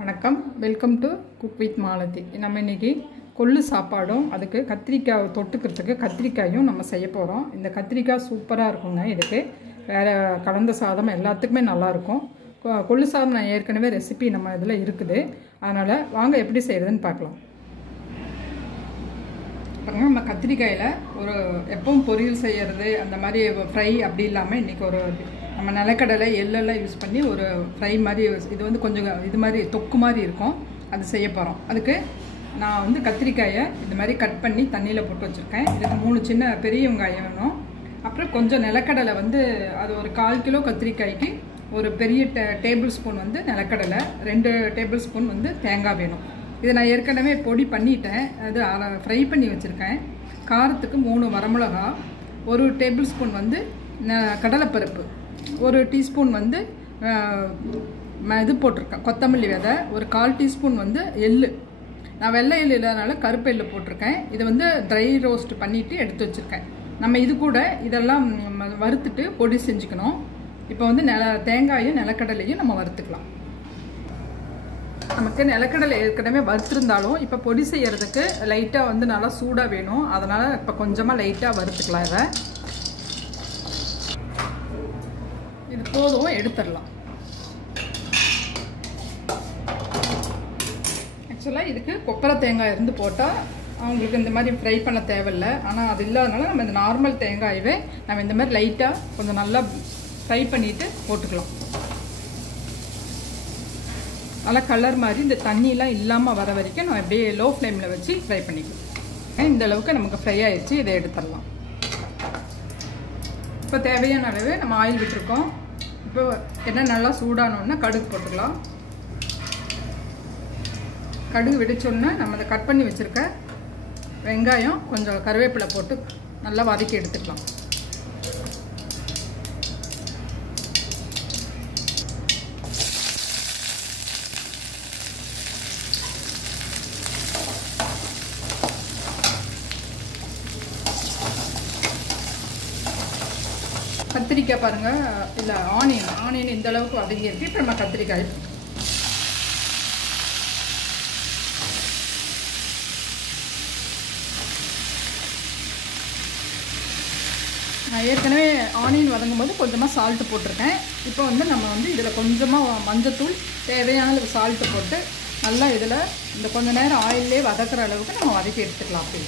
வணக்கம், welcome to cook with Malathi. நம்ம இன்றைக்கி கொள்ளு சாப்பாடும் அதுக்கு கத்திரிக்காய் தொட்டுக்கிறதுக்கு கத்திரிக்காயும் நம்ம செய்ய போகிறோம். இந்த கத்திரிக்காய் சூப்பராக இருக்குங்க. இதுக்கு வேறு கலந்த சாதம் எல்லாத்துக்குமே நல்லாயிருக்கும். கொள்ளு சாதம் நான் ஏற்கனவே ரெசிபி நம்ம இதில் இருக்குது. அதனால் வாங்க எப்படி செய்கிறதுன்னு பார்க்கலாம். பாருங்க, நம்ம கத்திரிக்காயில் ஒரு எப்பவும் பொரியல் செய்கிறது அந்த மாதிரி ஃப்ரை அப்படி இல்லாமல் இன்றைக்கி ஒரு நம்ம நிலக்கடலை எள்ளெல்லாம் யூஸ் பண்ணி ஒரு ஃப்ரை மாதிரி, இது வந்து கொஞ்சம் இது மாதிரி தொக்கு மாதிரி இருக்கும், அது செய்ய போகிறோம். அதுக்கு நான் வந்து கத்திரிக்காயை இந்த மாதிரி கட் பண்ணி தண்ணியில் போட்டு வச்சுருக்கேன். இதுக்கு 3 சின்ன பெரிய வெங்காயம் வேணும். அப்புறம் கொஞ்சம் நிலக்கடலை வந்து அது ஒரு 1/4 கிலோ கத்திரிக்காய்க்கு ஒரு பெரிய டேபிள் ஸ்பூன் வந்து நிலக்கடலை, 2 டேபிள் ஸ்பூன் வந்து தேங்காய் வேணும். இதை நான் ஏற்கனவே பொடி பண்ணிட்டேன், அது ஃப்ரை பண்ணி வச்சுருக்கேன். காரத்துக்கு 3 வரமிளகா, 1 டேபிள் ஸ்பூன் வந்து கடலைப்பருப்பு, 1 டீஸ்பூன் வந்து இது போட்டிருக்கேன் கொத்தமல்லி விதை, ஒரு 1/4 டீஸ்பூன் வந்து எள்ளு. நான் வெள்ளை எள்ளு இல்லாதனால கருப்பு எள்ளு போட்டிருக்கேன். இதை வந்து ட்ரை ரோஸ்ட் பண்ணிவிட்டு எடுத்து வச்சுருக்கேன். நம்ம இது கூட இதெல்லாம் வறுத்துட்டு பொடி செஞ்சுக்கணும். இப்போ வந்து தேங்காயும் நிலக்கடலையும் நம்ம வறுத்துக்கலாம். நமக்கு நிலக்கடலை ஏற்கனவே வறுத்துருந்தாலும் இப்போ பொடி செய்கிறதுக்கு லைட்டாக வந்து நல்லா சூடாக வேணும். அதனால் இப்போ கொஞ்சமாக லைட்டாக வறுத்துக்கலாம். இதை இது போதும், எடுத்துடலாம். ஆக்சுவலாக இதுக்கு கொப்பரை தேங்காய் இருந்து போட்டால் அவங்களுக்கு இந்த மாதிரி ஃப்ரை பண்ண தேவையில்லை. ஆனால் அது இல்லாதனால நம்ம இந்த நார்மல் தேங்காயவே நம்ம இந்த மாதிரி லைட்டாக கொஞ்சம் நல்லா ஃப்ரை பண்ணிவிட்டு போட்டுக்கலாம். நல்லா கலர் மாதிரி இந்த தண்ணியெலாம் இல்லாமல் வர வரைக்கும் நம்ம அப்படியே லோ ஃப்ளேமில் வச்சு ஃப்ரை பண்ணிக்கலாம். இந்த அளவுக்கு நமக்கு ஃப்ரை ஆகிடுச்சு. இதை எடுத்துடலாம். இப்போ தேவையான அளவு நம்ம ஆயில் விட்டுருக்கோம். இப்போ எண்ணெய் நல்லா சூடானோன்னா கடுகு போட்டுக்கலாம். கடுகு வெடிச்சோன்னா நம்ம அதை கட் பண்ணி வச்சுருக்க வெங்காயம் கொஞ்சம் கருவேப்பிலை போட்டு நல்லா வதக்கி எடுத்துக்கலாம். கத்திரிக்காய் பாருங்கள், இல்லை ஆனியன் இந்த அளவுக்கு வதங்கி இருக்கு. இப்போ நம்ம கத்திரிக்காய் நான் ஏற்கனவே ஆனியன் வதங்கும் போது கொஞ்சமாக சால்ட்டு போட்டிருக்கேன். இப்போ வந்து நம்ம வந்து இதில் கொஞ்சமாக மஞ்சத்தூள், தேவையான அளவு சால்ட்டு போட்டு நல்லா இதில் இந்த கொஞ்சம் நேரம் ஆயிலே வதக்கிற அளவுக்கு நம்ம வதக்கி எடுத்துக்கலாம். அப்படி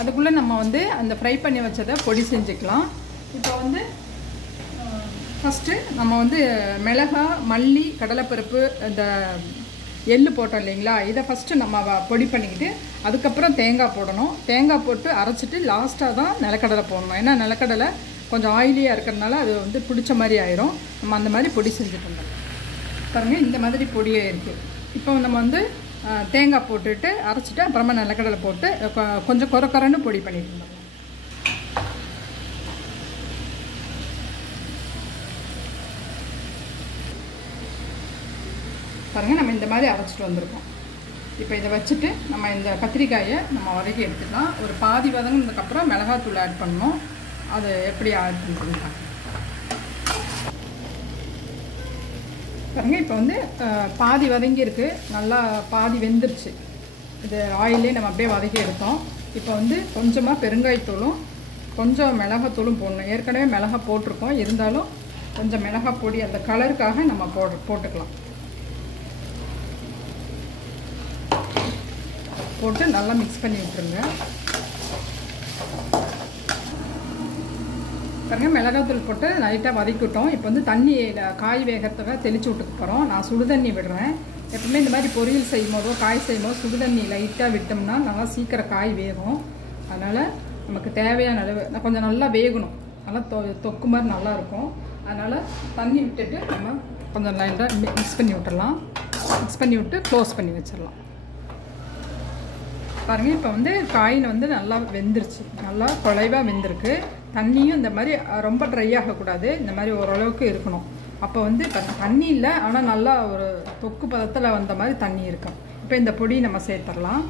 அதுக்குள்ளே நம்ம வந்து அந்த ஃப்ரை பண்ணி வச்சதை பொடி செஞ்சுக்கலாம். இப்போ வந்து ஃபஸ்ட்டு நம்ம வந்து மிளகாய், மல்லி, கடலைப்பருப்பு, இந்த எள்ளு போட்டோம் இல்லைங்களா, இதை ஃபஸ்ட்டு நம்ம பொடி பண்ணிக்கிட்டு அதுக்கப்புறம் தேங்காய் போடணும். தேங்காய் போட்டு அரைச்சிட்டு லாஸ்ட்டாக தான் நிலக்கடலை போடணும். ஏன்னா நிலக்கடலை கொஞ்சம் ஆயிலியாக இருக்கிறதுனால அது வந்து பிடிச்ச மாதிரி ஆயிரும். நம்ம அந்த மாதிரி பொடி செஞ்சுட்டு இருந்தோம். பாருங்கள், இந்த மாதிரி பொடியே இருக்குது. இப்போ நம்ம வந்து தேங்காய் போட்டுட்டு அரைச்சிட்டு அப்புறமா நிலக்கடலை போட்டு கொஞ்சம் கொரன்னு பொடி பண்ணிட்டு இருந்தோம். பாருங்கள், நம்ம இந்த மாதிரி அரைச்சிட்டு வந்திருக்கோம். இப்போ இதை வச்சுட்டு நம்ம இந்த கத்திரிக்காயை நம்ம வதக்கி எடுத்துக்கலாம். ஒரு பாதி வதங்கினதுக்கப்புறம் மிளகாத்தூள் ஆட் பண்ணணும். அது எப்படி ஆட் பண்ணுறாங்க பாருங்க. இப்போ வந்து பாதி வதங்கி இருக்குது, நல்லா பாதி வெந்துருச்சு. இது ஆயிலே நம்ம அப்படியே வதக்கி எடுத்தோம். இப்போ வந்து கொஞ்சமாக பெருங்காயத்தூளும் கொஞ்சம் மிளகாத்தூளும் போடணும். ஏற்கனவே மிளகாய் போட்டிருக்கோம், இருந்தாலும் கொஞ்சம் மிளகாய் பொடி அந்த கலருக்காக நம்ம போட்டுக்கலாம். போட்டு நல்லா மிக்ஸ் பண்ணி விட்டுருங்க. பாருங்கள், மிளகாத்தூள் போட்டு லைட்டாக வதக்கிவிட்டோம். இப்போ வந்து தண்ணி காய் வேகத்துக்காக தெளித்து விட்டுக்க போகிறோம். நான் சுடுதண்ணி விடுறேன். எப்பவுமே இந்த மாதிரி பொரியல் செய்யும் போதோ காய் செய்யும் போது சுடுதண்ணி லைட்டாக விட்டோம்னா நல்லா சீக்கிரம் காய் வேகும். அதனால் நமக்கு தேவையான அளவு கொஞ்சம் நல்லா வேகணும், நல்லா தொக்கு மாதிரி நல்லாயிருக்கும். அதனால் தண்ணி விட்டுட்டு நம்ம கொஞ்சம் லைட்டாக மிக்ஸ் பண்ணி விட்டுடலாம். மிக்ஸ் பண்ணி விட்டு க்ளோஸ் பண்ணி வச்சிடலாம். பாருங்கள், இப்போ வந்து காயின் வந்து நல்லா வெந்துருச்சு, நல்லா குழைவாக வெந்திருக்கு. தண்ணியும் இந்த மாதிரி ரொம்ப ட்ரை ஆகக்கூடாது, இந்த மாதிரி ஓரளவுக்கு இருக்கணும். அப்போ வந்து தண்ணி இல்லை, ஆனால் நல்லா ஒரு தொக்கு பதத்தில் வந்த மாதிரி தண்ணி இருக்கும். இப்போ இந்த பொடி நம்ம சேர்த்துடலாம்.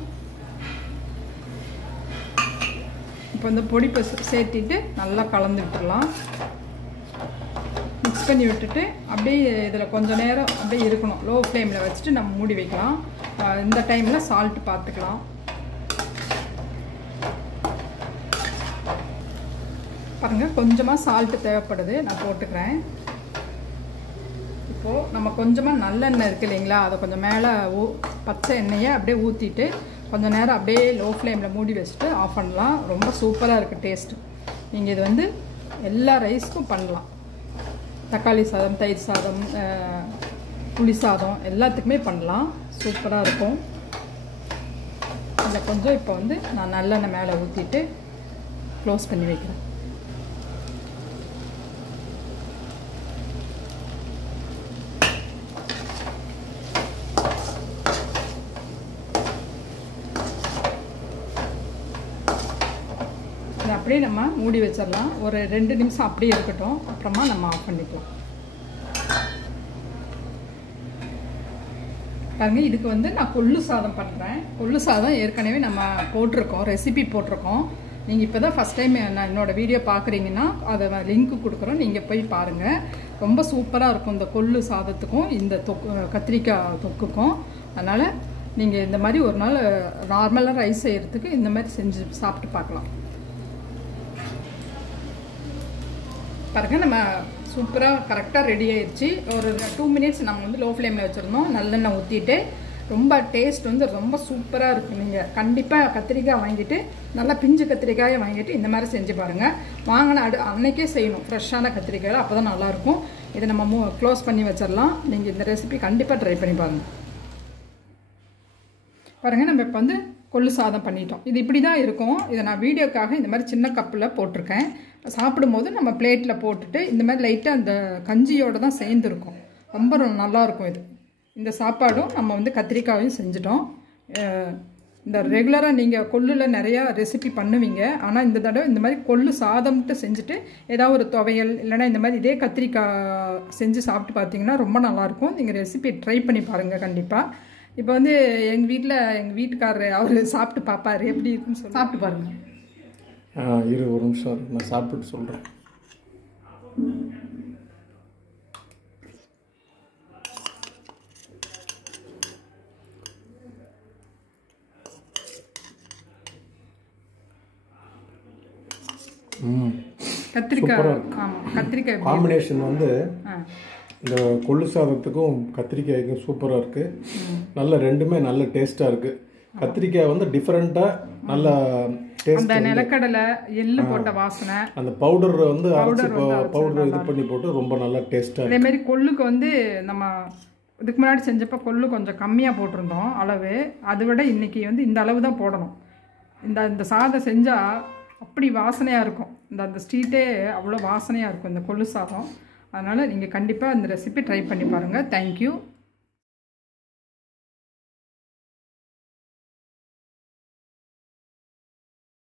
இப்போ இந்த பொடி சேர்த்திட்டு நல்லா கலந்து விட்டுடலாம். மிக்ஸ் பண்ணி விட்டுட்டு அப்படியே இதில் கொஞ்சம் நேரம் அப்படியே இருக்கணும். லோ ஃப்ளேமில் வச்சுட்டு நம்ம மூடி வைக்கலாம். இந்த டைமில் சால்ட்டு பார்த்துக்கலாம். பாருங்கள், கொஞ்சமாக சால்ட்டு தேவைப்படுது, நான் போட்டுக்கிறேன். இப்போது நம்ம கொஞ்சமாக நல்லெண்ணெய் இருக்குது இல்லைங்களா, அதை கொஞ்சம் மேலே பச்சை எண்ணெயை அப்படியே ஊற்றிட்டு கொஞ்சம் நேரம் அப்படியே லோ ஃப்ளேமில் மூடி வச்சுட்டு ஆஃப் பண்ணலாம். ரொம்ப சூப்பராக இருக்குது டேஸ்ட்டு. நீங்கள் இது வந்து எல்லா ரைஸ்க்கும் பண்ணலாம். தக்காளி சாதம், தயிர் சாதம், புளி சாதம் எல்லாத்துக்குமே பண்ணலாம். சூப்பராக இருக்கும். அதில் கொஞ்சம் இப்போ வந்து நான் நல்லெண்ணெய் மேலே ஊற்றிட்டு க்ளோஸ் பண்ணி வைக்கிறேன். அப்படியே நம்ம மூடி வச்சிடலாம். ஒரு 2 நிமிஷம் அப்படியே இருக்கட்டும், அப்புறமா நம்ம ஆஃப் பண்ணிக்கலாம். பாருங்கள், இதுக்கு வந்து நான் கொள்ளு சாதம் பண்ணுறேன். கொள்ளு சாதம் ஏற்கனவே நம்ம போட்டிருக்கோம், ரெசிபி போட்டிருக்கோம். நீங்கள் இப்போ தான் ஃபஸ்ட் டைம் நான் என்னோடய வீடியோ பார்க்குறீங்கன்னா அதை லிங்க்கு கொடுக்குறோம், நீங்கள் போய் பாருங்கள். ரொம்ப சூப்பராக இருக்கும் இந்த கொள்ளு சாதத்துக்கும் இந்த கத்திரிக்காய் தொக்குக்கும். அதனால் நீங்கள் இந்த மாதிரி ஒரு நாள் நார்மலாக ரைஸ் செய்கிறதுக்கு இந்த மாதிரி செஞ்சு சாப்பிட்டு பார்க்கலாம். பாருங்கள், நம்ம சூப்பராக கரெக்டாக ரெடி ஆயிடுச்சு. ஒரு 2 மினிட்ஸ் நம்ம வந்து லோ ஃப்ளேமில் வச்சுருந்தோம். நல்லெண்ணெய் ஊற்றிட்டு ரொம்ப டேஸ்ட் வந்து ரொம்ப சூப்பராக இருக்கும். நீங்கள் கண்டிப்பாக கத்திரிக்காய் வாங்கிட்டு நல்லா பிஞ்சு கத்திரிக்காயை வாங்கிட்டு இந்த மாதிரி செஞ்சு பாருங்கள். வாங்கின அன்னைக்கே செய்யணும், ஃப்ரெஷ்ஷான கத்திரிக்காயில், அப்போ தான் நல்லாயிருக்கும். இதை நம்ம க்ளோஸ் பண்ணி வச்சிடலாம். நீங்கள் இந்த ரெசிபி கண்டிப்பாக ட்ரை பண்ணி பாருங்கள். பாருங்கள், நம்ம இப்போ வந்து கொள்ளு சாதம் பண்ணிட்டோம். இது இப்படி தான் இருக்கும். இதை நான் வீடியோக்காக இந்த மாதிரி சின்ன கப்பில் போட்டிருக்கேன். சாப்பிடும்போது நம்ம பிளேட்டில் போட்டுட்டு இந்த மாதிரி லைட்டாக அந்த கஞ்சியோடு தான் சேர்ந்துருக்கும். ரொம்ப நல்லாயிருக்கும் இது. இந்த சாப்பாடும் நம்ம வந்து கத்திரிக்காயும் செஞ்சிட்டோம். இந்த ரெகுலராக நீங்கள் கொள்ளில் நிறையா ரெசிபி பண்ணுவீங்க. ஆனால் இந்த தடவை இந்த மாதிரி கொள்ளு சாதம்ட்டு செஞ்சுட்டு ஏதாவது ஒரு துவையல் இல்லைனா இந்த மாதிரி இதே கத்திரிக்காய் செஞ்சு சாப்பிட்டு பார்த்தீங்கன்னா ரொம்ப நல்லாயிருக்கும். நீங்கள் ரெசிபி ட்ரை பண்ணி பாருங்கள் கண்டிப்பாக. இப்போ வந்து எங்கள் வீட்டுக்காரர் அவர் சாப்பிட்டு பார்ப்பார், எப்படி இருக்குன்னு சொல்லி சாப்பிட்டு பாருங்கள். ஒரு நிமிஷம் நான் சாப்பிட்டு சொல்கிறேன். கத்திரிக்காய், ஆமாம், கத்திரிக்காய் காம்பினேஷன் வந்து இந்த கொள்ளு சாதத்துக்கும் கத்திரிக்காய்க்கும் சூப்பராக இருக்குது. நல்ல ரெண்டுமே நல்ல டேஸ்ட்டாக இருக்குது. கத்திரிக்காய் வந்து டிஃப்ரெண்ட்டாக நல்ல டேஸ்ட். அந்த நிலக்கடலை எள்ளு போட்ட வாசனை, அந்த பவுடர் வந்து பவுடர் இது பண்ணி போட்டு ரொம்ப நல்லா டேஸ்ட்டாக. அதேமாரி கொள்ளுக்கு வந்து நம்ம இதுக்கு முன்னாடி செஞ்சப்போ கொள்ளு கொஞ்சம் கம்மியாக போட்டிருந்தோம் அளவு. அதை விட இன்றைக்கி வந்து இந்த அளவு தான் போடணும். இந்த சாதம் செஞ்சால் அப்படி வாசனையாக இருக்கும். அந்த ஸ்ட்ரீட்டே அவ்வளோ வாசனையாக இருக்கும் இந்த கொள்ளு சாதம். அதனால் நீங்கள் கண்டிப்பாக இந்த ரெசிபி ட்ரை பண்ணி பாருங்கள். தேங்க்யூ.